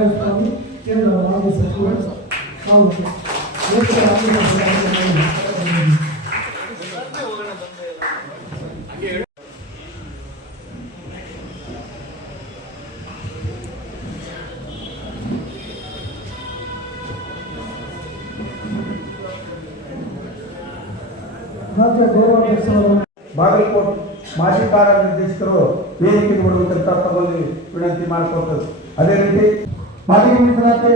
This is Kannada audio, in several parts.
ನಾರಾಯಣಸ್ವಾಮಿ ಕೇಂದ್ರ ಮಾಜಿ ಸಚಿವರು ಹಾಗೂ ರಾಜ್ಯ ಗೌರವಾಧ್ಯಕ್ಷರಾದ ಬಾಗಲಕೋಟ್ ಮಾಜಿ ಕಾರ್ಯನಿರ್ದೇಶಕರು ವೇದಿಕೆ ಕೊಡುವಂತ ತಮ್ಮಲ್ಲಿ ವಿನಂತಿ ಮಾಡಿಕೊಡ್ತದೆ. ಅದೇ ರೀತಿ ಮಾಜಿ ಮೀಸಲಾತಿ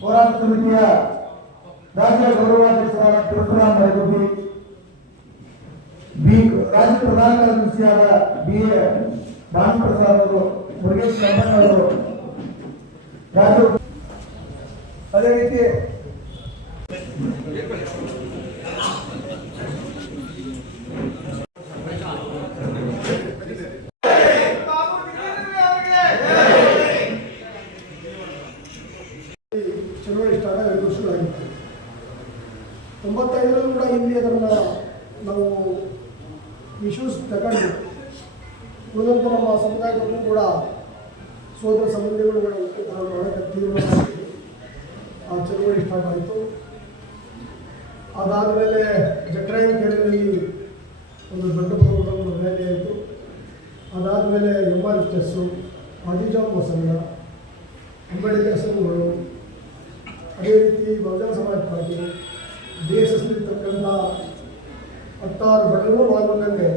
ಹೋರಾಟ ಸಮಿತಿಯ ರಾಜ್ಯ ಗೌರವಾಧ್ಯಕ್ಷರಾದ ಪರಶುರಾಮ್ ಮೈಗುಬ್ಬಿ, ರಾಜ್ಯ ಪ್ರಧಾನ ಕಾರ್ಯದರ್ಶಿಯಾದ BA ಭಾನುಪ್ರಸಾದ್ ಅವರು, ಮುರುಗೇಶ್ ಕಂಬಣ್ಣ ಅವರು, ರಾಜ್ಯ ಅದೇ ರೀತಿ ಚಳವಳಿ ಸ್ಟಾರ್ಟ್ 2 ವರ್ಷಗಳಾಗಿತ್ತು. 95ರಲ್ಲೂ ಕೂಡ ಇಲ್ಲಿ ಅದನ್ನು ನಾವು ಇಶ್ಯೂಸ್ ತಗೊಂಡು ಉಳಿದಂತೆ ನಮ್ಮ ಸಮುದಾಯದಲ್ಲೂ ಕೂಡ ಸೋದರ ಸಂಬಂಧಿಗಳು ಒಳಗೆ ತೀರ್ಮಾನ ಮಾಡಿ ಆ ಚಳವಳಿ ಸ್ಟಾರ್ಟ್ ಆಯಿತು. ಅದಾದಮೇಲೆ ಜಕ್ರಾಯನ ಕೆರೆಯಲ್ಲಿ ಒಂದು ದೊಡ್ಡ ಪ್ರಮಾಣದ ರ್ಯಾಲಿ ಆಯಿತು. ಅದಾದಮೇಲೆ MRSS, ಆದಿಜಾಂಬ ಸಂಘ, ಅಂಬೇಡ್ಕರ್ ಸಂಘಗಳು, ಅದೇ ರೀತಿ ಬಹುಜನ ಸಮಾಜ ಪಾರ್ಟಿ, ದೇಶದಲ್ಲಿರ್ತಕ್ಕಂಥ 16 ಬಡವರು ಪಾಲ್ಗೊಂಡಂಗೆ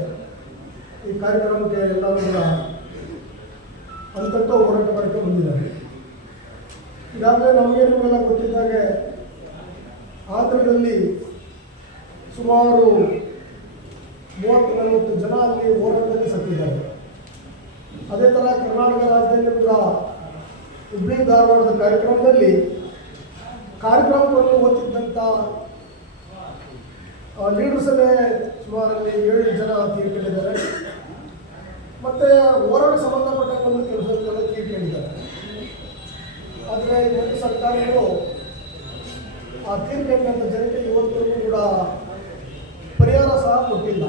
ಈ ಕಾರ್ಯಕ್ರಮಕ್ಕೆ ಎಲ್ಲರೂ ಕೂಡ ಅಂತಂತ ಹೋರಾಟ ಮಾಡಕ್ಕೆ ಬಂದಿದ್ದಾರೆ. ಈಗಾಗಲೇ ನಮಗೆ ನಿಮಗೆಲ್ಲ ಗೊತ್ತಿದ್ದಾಗೆ ಆಂಧ್ರದಲ್ಲಿ ಸುಮಾರು 30-40 ಜನ ಅಲ್ಲಿ ಹೋರಾಟದಲ್ಲಿ ಸತ್ತಿದ್ದಾರೆ. ಅದೇ ಥರ ಕರ್ನಾಟಕ ರಾಜ್ಯದಲ್ಲಿ ಕೂಡ ಹುಬ್ಬಳ್ಳಿ ಧಾರವಾಡದ ಕಾರ್ಯಕ್ರಮವನ್ನು ಓದ್ತಿದ್ದಂಥ ಲೀಡರ್ಸಲ್ಲೇ ಸುಮಾರಲ್ಲಿ 7 ಜನ ತೀರ್ಕೊಂಡಿದ್ದಾರೆ. ಮತ್ತು ಹೋರಾಟ ಸಂಬಂಧಪಟ್ಟ ಒಂದು ಕೆಲಸದಲ್ಲ ತೀರ್ಕೊಂಡಿದ್ದಾರೆ. ಆದರೆ ಇವತ್ತು ಸರ್ಕಾರಗಳು ಆ ತೀರ್ಕೊಂಡಂಥ ಜನತೆ ಇವತ್ತವರೆಗೂ ಕೂಡ ಪರಿಹಾರ ಸಹ ಕೊಟ್ಟಿಲ್ಲ.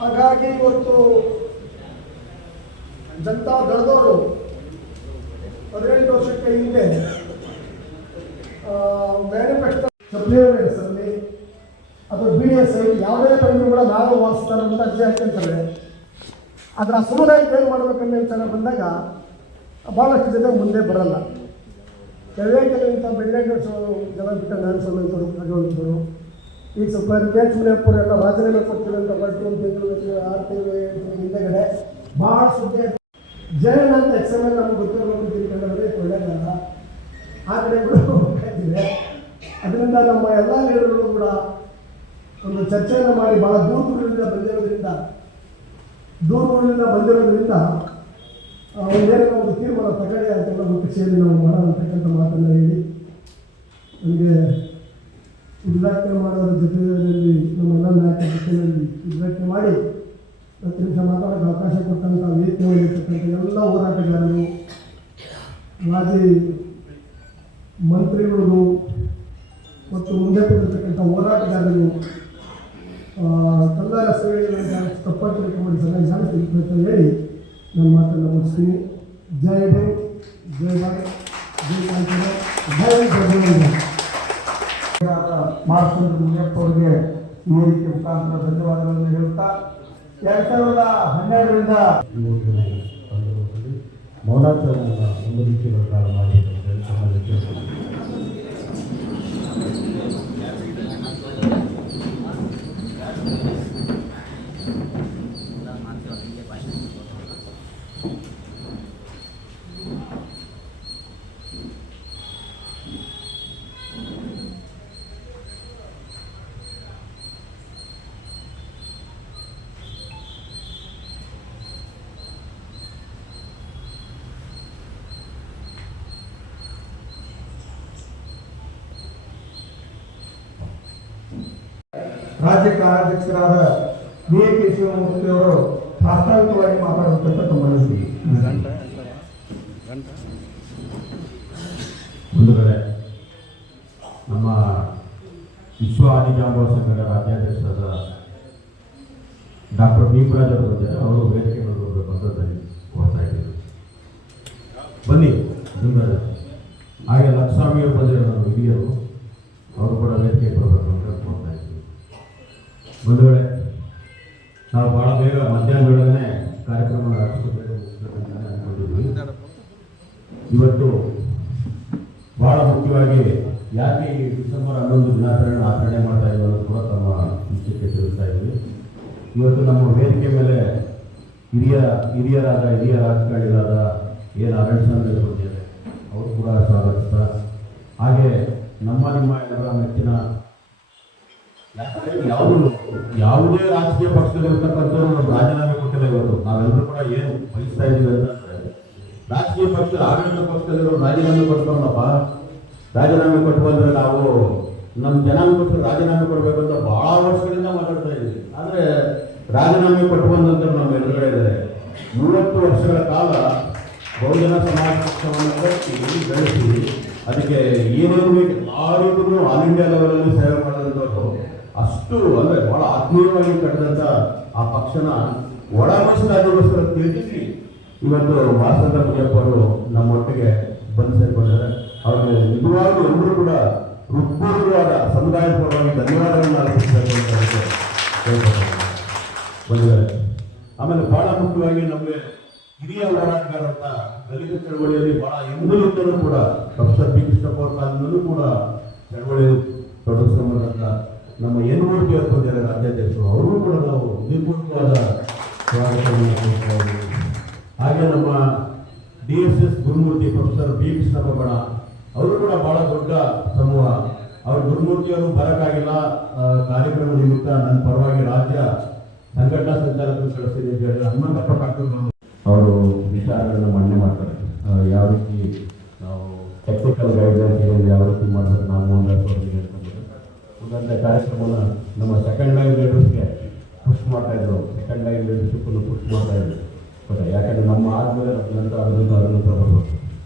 ಹಾಗಾಗಿ ಇವತ್ತು ಜನತಾ ದಳದವರು 18 ವರ್ಷಕ್ಕೆ ಹಿಂದೆ ಮ್ಯಾನಿಫೆಸ್ಟೋ ಸಪ್ಲಿಮೆಂಟ್ಸಲ್ಲಿ ಅಥವಾ BDS ಯಾವುದೇ ಬಂದರೂ ಕೂಡ ನಾವು ವಾಸಿಸ್ತಾರೆ ಅಂತ ಅರ್ಜಿ ಹಾಕ್ಕೊಂತಾರೆ. ಅದರ ಸಮುದಾಯಕ್ಕೆ ಏನು ಮಾಡಬೇಕನ್ನೋ ವಿಚಾರ ಬಂದಾಗ ಭಾಳಷ್ಟು ಜನ ಮುಂದೆ ಬರಲ್ಲ. ಕೆಲವಿಂತ ಬೆಂಗಳೂರು ಜನ ಬಿಟ್ಟ ನಾರಾಯಣಸ್ವಾಮಿಯವರು ಪ್ರಜೆವಂತರು ಈಗ ಸ್ವಲ್ಪ ಮುನಿಯಪ್ಪರು ಎಲ್ಲ ರಾಜೀನಾಮೆ ಕೊಡ್ತೀವಿ ಅಂತ ಬಟ್ಟು 1 ತಿಂಗಳು 6 ತಿಂಗಳು ಹಿಂದೆಗಡೆ ಭಾಳ ಸುದ್ದಿ ಜಯಣ್ಣ ಅಂತ XML ನಮ್ಗೆ ಗೊತ್ತಿರೋದು ತಿಳ್ಕೊಂಡ್ರೆ ಒಳ್ಳೆಯದಲ್ಲ. ಆ ಕಡೆಗಳು ಹೋಗ್ತಿದೆ. ಅದರಿಂದ ನಮ್ಮ ಎಲ್ಲ ಲೀಡರ್ಗಳು ಕೂಡ ಒಂದು ಚರ್ಚೆಯನ್ನು ಮಾಡಿ ಭಾಳ ದೂರದಿಂದ ಬಂದಿರೋದ್ರಿಂದ ಒಂದೇನೋ ಒಂದು ತೀರ್ಮಾನ ತಗೊಳ್ಳಿ ಅಂತೆಲ್ಲ ಒಟ್ಟು ಸೇರಿ ನಾವು ಮಾಡೋಂತಕ್ಕಂಥ ಮಾತನ್ನು ಹೇಳಿ ನಮಗೆ ಉದ್ಘಾಟನೆ ಮಾಡೋದ್ರ ಜೊತೆಯಲ್ಲಿ ನಮ್ಮೆಲ್ಲ ನಾಯಕರ ಜೊತೆಯಲ್ಲಿ ಉದ್ಘಾಟನೆ ಮಾಡಿ 10 ನಿಮಿಷ ಮಾತಾಡೋಕ್ಕೆ ಅವಕಾಶ ಕೊಟ್ಟಂಥ ವೇದಿಕೆಯಲ್ಲಿರ್ತಕ್ಕಂಥ ಎಲ್ಲ ಹೋರಾಟಗಾರರು, ಮಾಜಿ ಮಂತ್ರಿಗಳು ಮತ್ತು ಮುಂದೆ ಬಂದಿರತಕ್ಕಂಥ ಹೋರಾಟಗಾರರು, ಕಂದಾಯ ಸೇವೆಗಳನ್ನು ತಪ್ಪಾಗಿ ತಿಳ್ಕೊಂಡು ಸರಿಯಾಗಿ ಜಾಸ್ತಿ ಹೇಳಿ ನನ್ನ ಮಾತನ್ನು ಮುಗಿಸ್ತೀನಿ. ಜೈ ಭೀಮ್, ಜೈ ಭಾರತ್, ಜೈ ಕಾಂಚನ, ಜೈ ಮಾರ್ಚಂದ್ರ ಮುನಿಯಪ್ಪ ಅವರಿಗೆ ಈ ವೇದಿಕೆ ಮುಖಾಂತರ ಧನ್ಯವಾದಗಳನ್ನು ಹೇಳುತ್ತಾ 2012ರಿಂದ ಮೌನಾಚರಣೆಯನ್ನು ಮುಂದುವರಿಸುವ ಕಾಲ ಮಾಡಿ ರಾಜ್ಯ ಕಾರ್ಯಾಧ್ಯಕ್ಷರಾದ BA ಶಿವಮೂರ್ತಿ ಅವರು ಪ್ರಾಸ್ತಾವಿಕವಾಗಿ ಮಾತಾಡುವಂತ ತಮ್ಮಲ್ಲಿ ಒಂದು ಕಡೆ ನಮ್ಮ ವಿಶ್ವ ಆದಿಜಾಂಬ ಸಂಘದ ರಾಜ್ಯಾಧ್ಯಕ್ಷರಾದ ಡಾಕ್ಟರ್ ಭೀಮರಾಜ್ ಅವರು ಬಂದಿದ್ದಾರೆ. ಅವರು ವೇದಿಕೆ ಬರಬೇಕು ಅಂತ ಕೋರ್ತಾ ಇದ್ದೀವಿ. ಬನ್ನಿ. ಸುಂದರ. ಹಾಗೆ ಲಕ್ಷ್ಮೀಯವರು ಬಂದಿರೋ ಹಿರಿಯರು, ಅವರು ಕೂಡ ವೇದಿಕೆ ಬರಬೇಕು ಅಂತ ಹೇಳ್ಕೊಳ್ತಾ ಇದ್ದೀವಿ. ಬಂಧುಗಳೇ, ನಾವು ಭಾಳ ಬೇಗ ಮಧ್ಯಾಹ್ನ ವೇಳೆಗೆ ಕಾರ್ಯಕ್ರಮ ಅನ್ಕೊಂಡಿದ್ವಿ. ಇವತ್ತು ಬಹಳ ಮುಖ್ಯವಾಗಿ ಯಾಕೆ ಈ ಡಿಸೆಂಬರ್ 11 ದಿನಾಚರಣೆ ಆಚರಣೆ ಮಾಡ್ತಾ ಇದ್ದೀವಿ ಅನ್ನೋದು ಕೂಡ ತಮ್ಮ ವಿಷಯಕ್ಕೆ ತಿಳಿಸ್ತಾ ಇದ್ವಿ. ಇವತ್ತು ನಮ್ಮ ವೇದಿಕೆ ಮೇಲೆ ಹಿರಿಯ ರಾಜಕಾರಣಿಗಳಾದ ಏನು ಅರಣ್ಯ ಬಂದಿದೆ, ಅವರು ಕೂಡ ಸ್ವಾಗತಿಸ್ತಾ, ಹಾಗೆ ನಿಮ್ಮ ಎಲ್ಲರ ಮೆಚ್ಚಿನ ಯಾವುದೇ ರಾಜಕೀಯ ಪಕ್ಷದಲ್ಲಿರ್ತಕ್ಕಂಥವ್ರು ನಾವು ರಾಜೀನಾಮೆ ಕೊಟ್ಟಿಲ್ಲ. ಇವತ್ತು ನಾವೆಲ್ಲರೂ ಕೂಡ ಏನು ಬಯಸ್ತಾ ಇದ್ದೀವಿ ಅಂತಂದ್ರೆ, ರಾಜಕೀಯ ಪಕ್ಷ ಆಡಳಿತ ಪಕ್ಷದಲ್ಲಿರೋ ರಾಜೀನಾಮೆ ಕೊಟ್ಕೊಂಡಪ್ಪ, ರಾಜೀನಾಮೆ ಕೊಟ್ಟು ಬಂದ್ರೆ ನಾವು ನಮ್ಮ ಜನಾಂಗಕ್ಕೆ ರಾಜೀನಾಮೆ ಕೊಡಬೇಕು ಅಂತ ಬಹಳ ವರ್ಷಗಳಿಂದ ಮಾತಾಡ್ತಾ ಇದ್ದೀವಿ. ಆದರೆ ರಾಜೀನಾಮೆ ಕೊಟ್ಟು ಬಂದಂತ ನಮ್ಮ ಎದುರುಗಡೆ ಇದ್ದಾರೆ. 30 ವರ್ಷಗಳ ಕಾಲ ಬಹುಜನ ಸಮಾಜ ಪಕ್ಷವನ್ನು ಕಟ್ಟಿ ಬೆಳೆಸಿ ಅದಕ್ಕೆ ಏನೇನು ಬೇಕು ಆ ರೀತಿಯೂ ಆಲ್ ಇಂಡಿಯಾ ಲೆವೆಲಲ್ಲಿ ಸೇವೆ ಮಾಡಿದಂಥವ್ರು, ಅಷ್ಟು ಅಂದರೆ ಬಹಳ ಆತ್ಮೀಯವಾಗಿ ಕಟ್ಟಿದಂಥ ಆ ಪಕ್ಷನ ಒಳ ಮೀಸಲಾತಿಗೋಸ್ಕರ ತ್ಯಜಿಸಿ ಇವತ್ತು ವಾಸಂತ ಮುನಿಯಪ್ಪ ಅವರು ನಮ್ಮೊಟ್ಟಿಗೆ ಬಂದು ಸೇರಿಕೊಂಡಿದ್ದಾರೆ. ಅವ್ರಿಗೆ ನಿಜವಾಗ್ಲೂ ಎಲ್ಲರೂ ಕೂಡ ಹೃತ್ಪೂರ್ವವಾದ ಸಮುದಾಯದ ಪರವಾಗಿ ಧನ್ಯವಾದಗಳನ್ನು ಅರ್ಪಿಸಬೇಕು ಅಂತ ಬಂದಿದ್ದಾರೆ. ಆಮೇಲೆ ಬಹಳ ಮುಖ್ಯವಾಗಿ ನಮಗೆ ಹಿರಿಯ ಹೋರಾಟಗಾರರ ದಲಿತ ಚಳವಳಿಯಲ್ಲಿ ಬಹಳ ಹಿಂದಲಿಂದಲೂ ಕೂಡ ಪ್ರೊಫೆಸರ್ ಬಿ ಕೃಷ್ಣಪ್ಪ ಅವರ ಕಾಲದಲ್ಲೂ ಕೂಡ ಚಳವಳಿಯಲ್ಲಿ ತೊಡಗಿಸ್ಕೊಂಬಂತ ನಮ್ಮ ಎನ್ಮೂರ್ತಿ ಅವರು ಬಂದಿದ್ದಾರೆ ರಾಜ್ಯಾಧ್ಯಕ್ಷರು, ಅವರು ಕೂಡ ನಾವು ನಿರ್ಪೂರ್ವವಾದ ಸ್ವಾಗತವನ್ನು ಕೊಡ್ತಾ ಇದ್ದೀವಿ. ಹಾಗೆ ನಮ್ಮ DSS Gurumurthy professor B Krishnappa ಬಣ ಅವರು ಕೂಡ ಬಹಳ ದೊಡ್ಡ ಸಮೂಹ. ಅವರು ಗುರುಮೂರ್ತಿಯವರು ಬರೋಕ್ಕಾಗಿಲ್ಲ, ಕಾರ್ಯಕ್ರಮ ನಿಮಿತ್ತ ನನ್ನ ಪರವಾಗಿ ರಾಜ್ಯ ಸಂಘಟನಾ ಸಂಚಾಲಕರು ಕಳಿಸ್ತೀನಿ ಅಂತ ಹೇಳಿ ಹನುಮಂತಪ್ಪ ಕಾಕೂರು ಅವರು ವಿಚಾರಗಳನ್ನು ಮಂಡನೆ ಮಾಡ್ತಾರೆ. ಯಾವ ರೀತಿ ನಾವು ಟೆಕ್ನಿಕಲ್ ಗೈಡ್ಲೈನ್ಸ್ ಯಾವ ರೀತಿ ಮಾಡಬೇಕು ನಾವು ಒಂದೊಂದೇ ಕಾರ್ಯಕ್ರಮನ ನಮ್ಮ ಸೆಕೆಂಡ್ ಲೈನ್ ಲೀಡರ್ಸ್ಗೆ ಪುಷ್ ಮಾಡ್ತಾ ಇದ್ರು, ಸೆಕೆಂಡ್ ಲೈನ್ ಲೀಡರ್ಶಿಪ್ಪನ್ನು ಪುಷ್ ಮಾಡ್ತಾ ಇದ್ರು. ಬಟ್ ಯಾಕಂದರೆ ನಮ್ಮ ಆದಮೇಲೆ ನಂತರ ಅದನ್ನು ಬರ್ಬೋದು.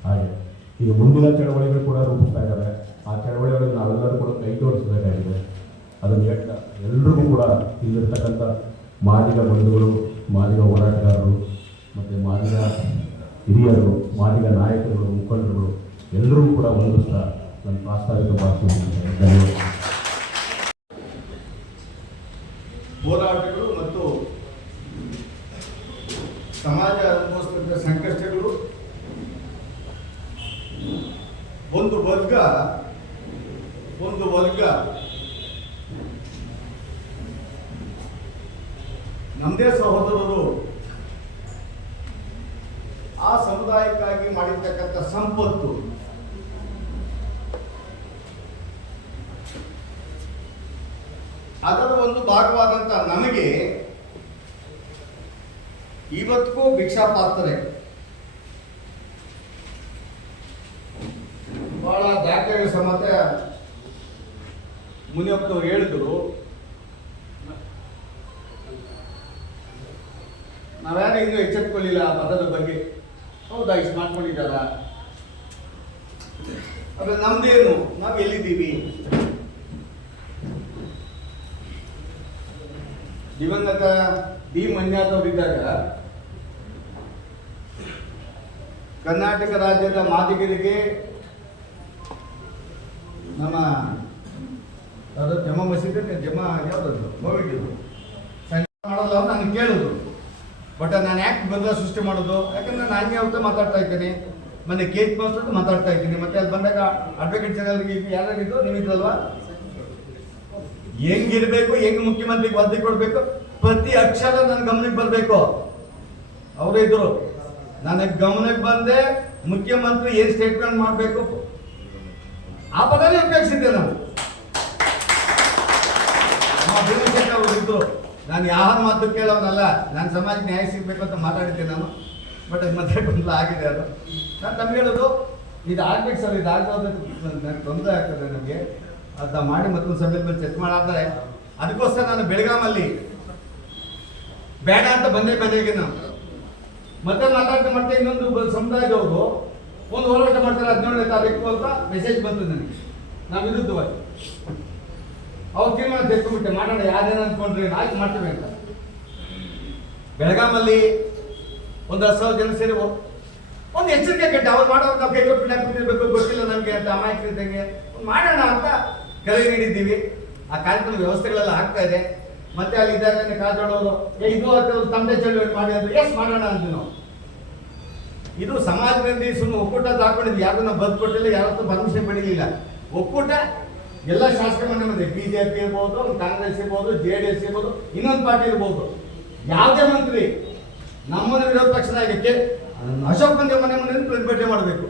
ಹಾಗೆ ಈಗ ಮುಂದಿನ ಚಳವಳಿಗಳು ಕೂಡ ರೂಪಿಸ್ತಾ ಇದ್ದಾರೆ. ಆ ಚಳವಳಿಗಳಿಗೆ ನಾವೆಲ್ಲರೂ ಕೂಡ ಕೈ ಜೋಡಿಸಬೇಕಾಗಿದೆ. ಅದನ್ನು ಹೇಳ್ತಾ ಎಲ್ರಿಗೂ ಕೂಡ ಇಲ್ಲಿರ್ತಕ್ಕಂಥ ಮಾದಿಗ ಬಂಧುಗಳು, ಮಾದಿಗ ಹೋರಾಟಗಾರರು ಮತ್ತು ಮಾದಿಗ ಹಿರಿಯರು, ಮಾದಿಗ ನಾಯಕರು, ಮುಖಂಡರು ಎಲ್ಲರಿಗೂ ಕೂಡ ವಂದಿಸ್ತಾ ನನ್ನ ಪ್ರಾಸ್ತಾವಿಕ ಭಾಷಣ ಧನ್ಯವಾದ. ಹೋರಾಟಗಳು ಮತ್ತು ಸಮಾಜ ಅನುಭವಿಸುತ್ತಿದ್ದ ಸಂಕಷ್ಟಗಳು, ಒಂದು ವರ್ಗ ನಮ್ಮದೇ ಸಹೋದರರು ಆ ಸಮುದಾಯಕ್ಕಾಗಿ ಮಾಡಿರ್ತಕ್ಕಂಥ ಸಂಪತ್ತು ಅದರ ಒಂದು ಭಾಗವಾದಂಥ ನಮಗೆ ಇವತ್ತಿಗೂ ಭಿಕ್ಷಾಪಾತ್ರೆ. ಬಹಳ ದಾಖಲೆಗಳ ಸಮೇತ ಮುನಿಯಪ್ಪನವ್ರು ಹೇಳಿದ್ರು, ನಾವ್ಯಾರು ಇನ್ನೂ ಎಚ್ಚೆತ್ಕೊಳ್ಳಿಲ್ಲ ಆ ಪದದ ಬಗ್ಗೆ. ಹೌದಾ, ಇಷ್ಟು ಮಾಡ್ಕೊಂಡಿದ್ದಾರ? ಅದ್ರ ನಮ್ದೇನು, ನಾವು ಎಲ್ಲಿದ್ದೀವಿ? ದಿವಂಗತ ಡಿ ಮಂಜಾತ್ ಅವರಿದ್ದಾಗ ಕರ್ನಾಟಕ ರಾಜ್ಯದ ಮಾದಿಗರಿಗೆ ನಮ್ಮ ಜಮಾ ಮಸೀದಿ ಯಾವ್ದು ಕೋವಿಡ್ ಮಾಡಲ್ಲ ಅವ್ರು ನನಗೆ ಕೇಳಿದ್ರು. ಬಟ್ ನಾನು ಯಾಕೆ ಬಂದ ಸೃಷ್ಟಿ ಮಾಡೋದು? ಯಾಕಂದ್ರೆ ನಾನು ಯಾವತ್ತೂ ಮಾತಾಡ್ತಾ ಇದ್ದೀನಿ, ಮೊನ್ನೆ ಕೇಕ್ ಮಾತ್ರ ಮಾತಾಡ್ತಾ ಇದ್ದೀನಿ. ಮತ್ತೆ ಅಲ್ಲಿ ಬಂದಾಗ ಅಡ್ವೊಕೇಟ್ ಜನರಲ್ಗೆ ಯಾರಾಗಿದ್ದು ನೀವಿದ್ರಲ್ವಾ, ಹೆಂಗಿರ್ಬೇಕು, ಹೆಂಗ್ ಮುಖ್ಯಮಂತ್ರಿಗೆ ವರದಿ ಕೊಡ್ಬೇಕು, ಪ್ರತಿ ಅಕ್ಷರ ನನ್ನ ಗಮನಕ್ಕೆ ಬರಬೇಕು. ಅವರು ಇದ್ರು, ನನಗೆ ಗಮನಕ್ಕೆ ಬಂದೆ ಮುಖ್ಯಮಂತ್ರಿ ಏನ್ ಸ್ಟೇಟ್ಮೆಂಟ್ ಮಾಡಬೇಕು ಆ ಪದನೇ ಉಪಯೋಗಿಸಿದ್ದೆ ನಾನು. ಅವರು ಇದ್ರು, ನಾನು ಯಾರ ಮಾತು ಕೇಳೋನಲ್ಲ, ನಾನು ಸಮಾಜಕ್ಕೆ ನ್ಯಾಯ ಸಿಗ್ಬೇಕು ಅಂತ ಮಾತಾಡಿದ್ದೆ ನಾನು. ಬಟ್ ಅದು ಮತ್ತೆ ಗೊಂದಲ ಆಗಿದೆ. ಅದು ನಾನು ನಮ್ಗೆ ಹೇಳೋದು, ಇದು ಆಗ್ಬೇಕು ಸರ್, ಇದು ಆಗೋದು ನನಗೆ ತೊಂದರೆ ಆಗ್ತದೆ. ನಮಗೆ ಅದನ್ನ ಮಾಡಿ ಮತ್ತೊಂದು ಸಭೆ ಮೇಲೆ ಚೆಕ್ ಮಾಡಾದ್ರೆ ಅದಕ್ಕೋಸ್ಕರ ನಾನು ಬೆಳಗಾಮಲ್ಲಿ ಬೇಡ ಅಂತ ಬಂದೇ ನಾವು ಮತ್ತೆ ಮಾತಾಡ್ತಾ ಇನ್ನೊಂದು ಸಮುದಾಯದವರು ಒಂದು ಹೋರಾಟ ಮಾಡ್ತಾರೆ 17ನೇ ತಾರೀಕು ಅಂತ ಮೆಸೇಜ್ ಬಂತು ನನಗೆ. ನಾವು ವಿರುದ್ಧವಾಗಿ ಅವ್ರು ತೀರ್ಮಾನ ತೆಗೆದುಬಿಟ್ಟೆ, ಮಾಡೋಣ ಯಾರೇನು ಅಂದ್ಕೊಂಡ್ರಿ, ಆಯ್ತು ಮಾಡ್ತೇವೆ ಅಂತ. ಬೆಳಗಾಮಲ್ಲಿ ಒಂದು 10,000 ಜನ ಸೇರಿ ಒಂದು ಎಚ್ಚರಿಕೆ ಕಟ್ಟಿ ಅವ್ರು ಮಾಡೋದು ನಾವು ಕೈ ಕೊಟ್ಟು ಕೂತಿರ್ಬೇಕು, ಗೊತ್ತಿಲ್ಲ ನಮಗೆ ಅಂತ ಅಮಾಯಕರಿದ್ದಂಗೆ ಮಾಡೋಣ ಅಂತ ಕರೆ ನೀಡಿದ್ದೀವಿ. ಆ ಕಾರ್ಯಕ್ರಮ ವ್ಯವಸ್ಥೆಗಳೆಲ್ಲ ಆಗ್ತಾ ಇದೆ. ಮತ್ತೆ ಅಲ್ಲಿ ಇದ್ದಾರೆ ಕಾಜೋಳವರು ಇದು ತಂದೆ ಚಳುವಳಿ ಮಾಡಿ ಅಂದ್ರೆ ಎಸ್ ಮಾಡೋಣ ಅಂತೀವಿ ನಾವು. ಇದು ಸಮಾಜದಲ್ಲಿ ಸುಮ್ಮನೆ ಒಕ್ಕೂಟ ಹಾಕೊಂಡಿದ್ವಿ, ಯಾರು ನಾವು ಬದುಕು ಕೊಟ್ಟಿಲ್ಲ, ಯಾವತ್ತೂ ಪರ್ಮಿಷನ್ ಪಡೀಲಿಲ್ಲ. ಒಕ್ಕೂಟ ಎಲ್ಲ ಶಾಸಕ ಮನೆ ಮುಂದೆ ಬಿಜೆಪಿ ಇರ್ಬೋದು, ಕಾಂಗ್ರೆಸ್ ಇರ್ಬೋದು, JDS ಇರ್ಬೋದು, ಇನ್ನೊಂದು ಪಾರ್ಟಿ ಇರ್ಬೋದು, ಯಾವುದೇ ಮಂತ್ರಿ ನಮ್ಮನ್ನು ವಿರೋಧ ಪಕ್ಷ ನಾಯಕಕ್ಕೆ ಅಶೋಕ್ ಬಂದೆ ಮನೆ ಮುಂದೆ ಪ್ರತಿಭಟನೆ ಮಾಡಬೇಕು.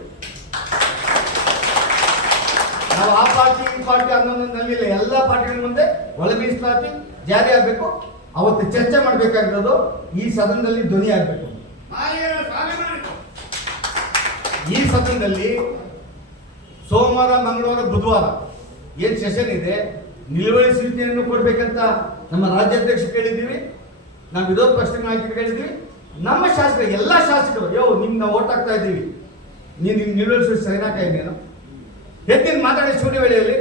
ನಾವು ಆ ಪಾರ್ಟಿ ಈ ಪಾರ್ಟಿ ಅನ್ನೋದನ್ನಿಲ್ಲ, ಎಲ್ಲ ಪಾರ್ಟಿಗಳ ಮುಂದೆ ಒಳ ಮೀಸಲಾತಿ ಜಾರಿ ಆಗಬೇಕು. ಅವತ್ತು ಚರ್ಚೆ ಮಾಡಬೇಕಾಗಿರೋದು ಈ ಸದನದಲ್ಲಿ ಧ್ವನಿ ಆಗಬೇಕು. ಈ ಸದನದಲ್ಲಿ ಸೋಮವಾರ, ಮಂಗಳವಾರ, ಬುಧವಾರ ಏನ್ ಸೆಷನ್ ಇದೆ, ನಿಲುವಳಿ ಸೂಚನೆಯನ್ನು ಕೊಡ್ಬೇಕಂತ ನಮ್ಮ ರಾಜ್ಯಾಧ್ಯಕ್ಷ ಕೇಳಿದ್ದೀವಿ, ನಾವು ವಿರೋಧ ಪಕ್ಷದ ನಾಯಕರು ಕೇಳಿದ್ದೀವಿ. ನಮ್ಮ ಶಾಸಕರು ಎಲ್ಲ ಶಾಸಕರು ನಿಮ್ಗೆ ನಾವು ಓಟ್ ಹಾಕ್ತಾ ಇದ್ದೀವಿ, ನೀನು ನಿಲುವಳಿ ಸೂಚನೆ ಸೈನ್ ಹಾಕ ನೀನು ಎತ್ತಿನ ಮಾತಾಡಿ ಶೂನ್ಯ ವೇಳೆಯಲ್ಲಿ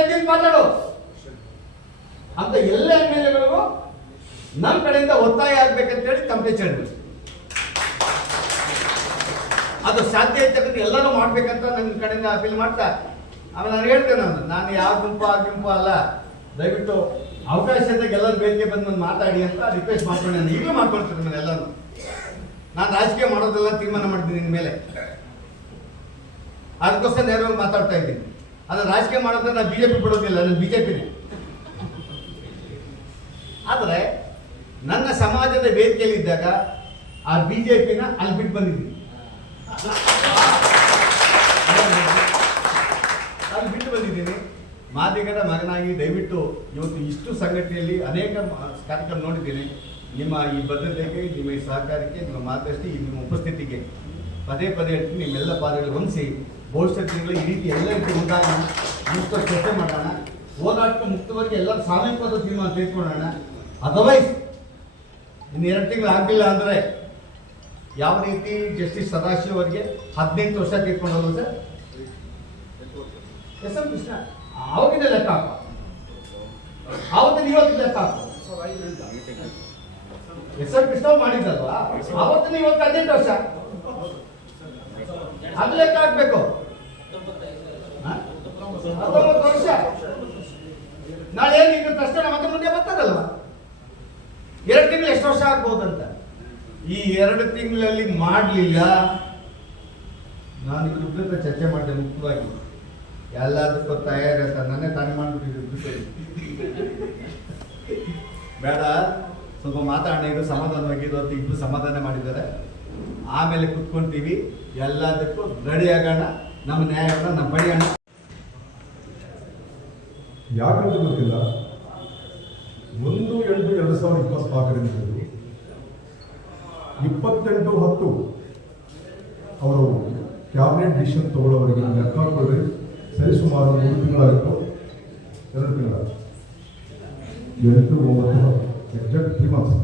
ಎತ್ತಿನ ಮಾತಾಡು ಅಂತ ಎಲ್ಲ MLAಗಳಿಗೂ ನಮ್ಮ ಕಡೆಯಿಂದ ಒತ್ತಾಯ ಆಗ್ಬೇಕಂತೇಳಿ ತಮ್ಮದೇ ಹೇಳಿದ್ರು. ಅದು ಸಾಧ್ಯ ಇರ್ತಕ್ಕಂಥ ಎಲ್ಲರೂ ಮಾಡ್ಬೇಕಂತ ನನ್ನ ಕಡೆಯಿಂದ ಅಪೀಲ್ ಮಾಡ್ತಾ ಆಮೇಲೆ ನಾನು ಹೇಳ್ತೇನೆ, ನಾನು ಯಾವ ಗುಂಪು ಆ ಗುಂಪು ಅಲ್ಲ, ದಯವಿಟ್ಟು ಅವಕಾಶ ಇದ್ದಾಗ ಎಲ್ಲರೂ ಬೇಡಿಕೆ ಬಂದು ಮಾತಾಡಿ ಅಂತ ರಿಕ್ವೆಸ್ಟ್ ಮಾಡ್ಕೊಂಡು ನಾನು ಈಗಲೂ ಮಾಡ್ಕೊಳ್ತೀನಿ. ನಾನು ಎಲ್ಲರೂ ನಾನು ರಾಜಕೀಯ ಮಾಡೋದೆಲ್ಲ ತೀರ್ಮಾನ ಮಾಡ್ತೀನಿ ನಿನ್ನ ಮೇಲೆ, ಅದಕ್ಕೋಸ್ಕರ ನೇರವಾಗಿ ಮಾತಾಡ್ತಾ ಇದ್ದೀನಿ. ಆದರೆ ರಾಜಕೀಯ ಮಾಡೋದ್ರೆ ನಾನು BJP ಬಿಡೋದಿಲ್ಲ, ನಾನು BJPನೇ. ಆದರೆ ನನ್ನ ಸಮಾಜದ ವೇದಿಕೆಯಲ್ಲಿ ಇದ್ದಾಗ ಆ BJPನ ಅಲ್ಲಿ ಬಿಟ್ಟು ಬಂದಿದ್ದೀನಿ, ಅಲ್ಲಿ ಬಿಟ್ಟು ಬಂದಿದ್ದೀನಿ. ಮಾದಿಗರ ಮಗನಾಗಿ ದಯವಿಟ್ಟು ಇವತ್ತು ಇಷ್ಟು ಸಂಘಟನೆಯಲ್ಲಿ ಅನೇಕ ಕಾರ್ಯಕ್ರಮ ನೋಡಿದ್ದೀನಿ. ನಿಮ್ಮ ಈ ಬದ್ಧತೆಗೆ, ನಿಮ್ಮ ಈ ಸಹಕಾರಕ್ಕೆ, ನಿಮ್ಮ ಮಾರ್ಗದರ್ಶಿ, ನಿಮ್ಮ ಉಪಸ್ಥಿತಿಗೆ ಪದೇ ಪದೇ ಹೇಳ್ತೀನಿ. ನಿಮ್ಮೆಲ್ಲ ಪಾದಗಳು ಹೊಂದಿಸಿ ಭವಿಷ್ಯದಲ್ಲಿ ಈ ರೀತಿ ಎಲ್ಲ ರೀತಿ ಮುಂದಾಗಿ ಮುಕ್ತ ಚರ್ಚೆ ಮಾಡೋಣ, ಹೋರಾಟಕ್ಕೆ ಮುಕ್ತವಾಗಿ ಎಲ್ಲ ಸಾಮೂಹಿಕವಾದ ತೀರ್ಮಾನ ತೆಗೆದುಕೊಳ್ಳೋಣ. ಅದರ್ವೈಸ್ ಇನ್ನು 2 ತಿಂಗಳು ಆಗಲಿಲ್ಲ ಅಂದರೆ ಯಾವ ರೀತಿ ಜಸ್ಟಿಸ್ ಸದಾಶಿವ ಅವರಿಗೆ 18 ವರ್ಷ ತೆಗೆದುಕೊಂಡು ಹೋದ್ರು ಸರ್, SM ಕೃಷ್ಣ ಆವಾಗಿಂದ ಲೆಕ್ಕ ಹಾಕ, ಆವತ್ತಿನ ಇವತ್ತಿನ ಲೆಕ್ಕ ಹಾಕು. SM ಕೃಷ್ಣ ಮಾಡಿದ್ದಲ್ವಾ, ಆವತ್ತಿನ ಇವತ್ತು 18 ವರ್ಷ ಅದು ಲೆಕ್ಕ ಹಾಕ್ಬೇಕು. 19 ವರ್ಷ ನಾಳೆ ಏನು ತಕ್ಷಣ ಮತ್ತೆ ಮುಂದೆ ಬರ್ತದಲ್ವಾ, 2 ತಿಂಗಳು ಎಷ್ಟು ವರ್ಷ ಆಗ್ಬೋದಂತ. ಈ 2 ತಿಂಗಳಲ್ಲಿ ಮಾಡಲಿಲ್ಲ, ನಾನು ಇದ್ರ ಜೊತೆ ಚರ್ಚೆ ಮಾಡಿದೆ ಮುಖ್ಯವಾಗಿ. ಎಲ್ಲದಕ್ಕೂ ತಯಾರಂತ ನನ್ನೇ ತಾನೇ ಮಾಡಿಬಿಟ್ಟಿದ್ರು. ಬೇಡ, ಸ್ವಲ್ಪ ಮಾತಾಡೋಣ, ಇದು ಸಮಾಧಾನವಾಗಿದ್ದು ಅಂತ ಇಬ್ಬರು ಸಮಾಧಾನ ಮಾಡಿದ್ದಾರೆ. ಆಮೇಲೆ ಕುತ್ಕೊಂತೀವಿ, ಎಲ್ಲದಕ್ಕೂ ರೆಡಿ ಆಗೋಣ, ನಮ್ಮ ನ್ಯಾಯವನ್ನು ನಮ್ಮ ಪಡೆಯೋಣ. ಯಾಕಂತ ಗೊತ್ತಿಲ್ಲ, 1/8/2024 28/10 ಅವರು ಕ್ಯಾಬಿನೆಟ್ ಡಿಸಿಷನ್ ತಗೊಳ್ಳೋವರೆಗೆ ಲೆಕ್ಕ ಹಾಕಿದ್ರೆ ಸರಿ ಸುಮಾರು 3 ತಿಂಗಳಾಗಿತ್ತು, 2 ತಿಂಗಳಾಗಿತ್ತು, 8, 9 ಎಕ್ಸಾಕ್ಟ್ 3 ಮಂತ್ಸ್.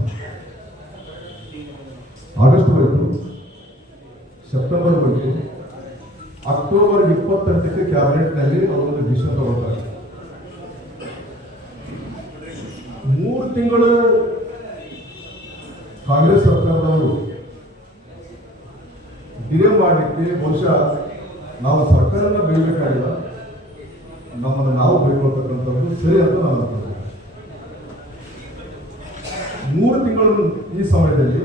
ಆಗಸ್ಟ್ ವರೆಗೂ, ಸೆಪ್ಟೆಂಬರ್ ವರೆಗೂ, ಅಕ್ಟೋಬರ್ 28ಕ್ಕೆ ಕ್ಯಾಬಿನೆಟ್ನಲ್ಲಿ ಅವರೊಂದು ಡಿಸಿಷನ್ ತಗೊಳ್ತಾರೆ. 3 ತಿಂಗಳು ಕಾಂಗ್ರೆಸ್ ಸರ್ಕಾರದವರು ಡಿಲೇ ಮಾಡಲಿಕ್ಕೆ ಬಹುಶಃ ನಾವು ಸರ್ಕಾರನ ಬೀಳಬೇಕಾಗಿಲ್ಲ, ನಮ್ಮನ್ನು ನಾವು ಬೀಳ್ಕೊಳ್ತಕ್ಕಂಥದ್ದು ಸರಿ ಅಂತ ನಾನು ಅನ್ಕೊಂಡೆ. 3 ತಿಂಗಳು ಈ ಸಮಯದಲ್ಲಿ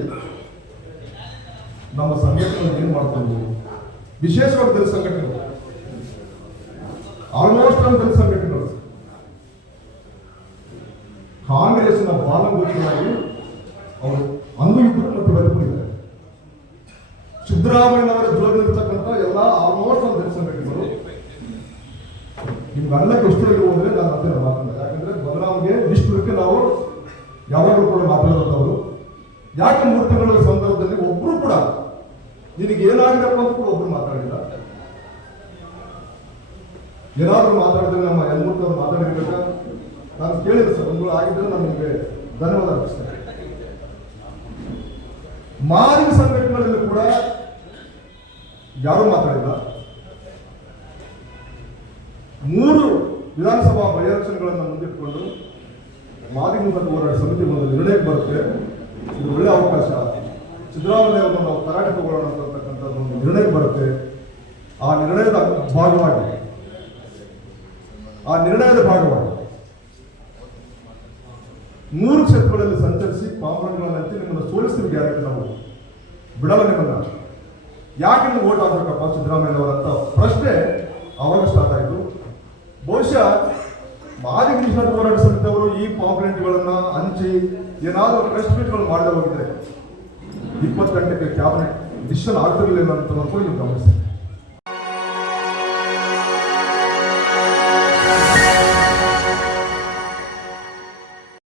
ನಮ್ಮ ಸಂಘಟನೆಗಳು ಏನು ಮಾಡ್ಕೊಂಡು, ವಿಶೇಷವಾಗಿ ದಲಿತ ಸಂಘಟನೆಗಳು, ಆಲ್ಮೋಸ್ಟ್ ದಲಿತ ಸಂಘಟನೆಗಳು ಕಾಂಗ್ರೆಸ್ನ ಬಾಲಗೋಚರಾಗಿ ಅವರು ಅಂದು ಇದ್ರು ಮತ್ತು ಬದುಕಿದ್ದಾರೆ. ಸಿದ್ದರಾಮಯ್ಯನವರ ಜೋಡಿರ್ತಕ್ಕಂಥ ಎಲ್ಲ ಆಲ್ಮೋಸ್ಟ್ ದಲಿತ ಸಂಘಟನೆಗಳು ನಿಮ್ಗೆ ಅನ್ನಕ್ಕೆ ಎಷ್ಟು ಇರುವುದ್ರೆ ನಾನು ಅದನ್ನು ಮಾತನಾಡ, ಯಾಕಂದ್ರೆ ಬದಲಾವಣೆಗೆ ನಿಷ್ಠುರಕ್ಕೆ ನಾವು ಯಾವಾಗಲೂ ಕೂಡ ಮಾತಾಡೋದವರು. ಯಾಕೆ 3 ತಿಂಗಳ ಸಂದರ್ಭದಲ್ಲಿ ಒಬ್ರು ಕೂಡ ನಿನಗೆ ಏನಾಗಿರಪ್ಪ ಅಂತ ಕೂಡ ಒಬ್ರು ಮಾತಾಡಿಲ್ಲ. ಏನಾದರೂ ಮಾತಾಡಿದ್ರೆ ನಮ್ಮ ಯಲ್ಮೂರ್ತಿ ಮಾತಾಡಿರ್ಬೇಕಾ, ನಾನು ಕೇಳಿದೆ ಸರ್, ಒಂದು ಆಗಿದ್ರೆ ನಾನು ನಿಮಗೆ ಧನ್ಯವಾದ ಅರ್ಪಿಸ್ತೇನೆ. ಮಾದಿಗ ಸಂಘಟನೆಗಳಲ್ಲಿ ಕೂಡ ಯಾರೂ ಮಾತಾಡಿಲ್ಲ. 3 ವಿಧಾನಸಭಾ ಬೈ ಎಲೆಕ್ಷನ್ಗಳನ್ನು ಮುಂದಿಟ್ಟುಕೊಂಡು ಮಾದಿಗ ಮುಖಂಡ ಹೋರಾಟ ಸಮಿತಿ ಒಂದು ನಿರ್ಣಯಕ್ಕೆ ಬರುತ್ತೆ, ಇದು ಒಳ್ಳೆ ಅವಕಾಶ, ಸಿದ್ದರಾಮಯ್ಯ ಅವರನ್ನು ನಾವು ತರಾಟೆ ತಗೊಳ್ಳೋಣ ಅಂತಕ್ಕಂಥದ್ದು ಒಂದು ನಿರ್ಣಯ ಬರುತ್ತೆ. ಆ ನಿರ್ಣಯದ ಭಾಗವಾಗಿ 3 ಕ್ಷೇತ್ರಗಳಲ್ಲಿ ಸಂಚರಿಸಿ ಪಾಂಪ್ಲೆಟ್ಗಳನ್ನು ಹಂಚಿ ನಿಮ್ಮನ್ನು ಸೋಲಿಸ್ತೀವಿ ಗ್ಯಾರಂಟಿ, ನಾವು ಬಿಡಲ್ಲ ನಿಮ್ಮನ್ನ. ಯಾಕೆ ನೀವು ಓಟ್ ಹಾಕ್ಬೇಕಪ್ಪ ಸಿದ್ದರಾಮಯ್ಯ ಅವರಂತ ಪ್ರಶ್ನೆ ಅವಾಗ ಸ್ಟಾರ್ಟ್ ಆಯಿತು. ಬಹುಶಃ ಮಾದಿಗ ಕೃಷ್ಣ ಹೋರಾಟ ಸಮಿತಿಯವರು ಈ ಪಾಂಪ್ಲೆಟ್ಗಳನ್ನ ಹಂಚಿ ಏನಾದರೂ ಪ್ರೆಸ್ ಮೀಟ್ಗಳು ಮಾಡದೆ ಹೋಗಿದ್ರೆ 20 ಗಂಟೆಗೆ ಕ್ಯಾಬಿನೆಟ್ ಡಿಸಿಷನ್ ಆಗ್ತಿರಲಿಲ್ಲ ಅಂತ ಕೂಡ ನೀವು ಗಮನಿಸ್ತೀವಿ.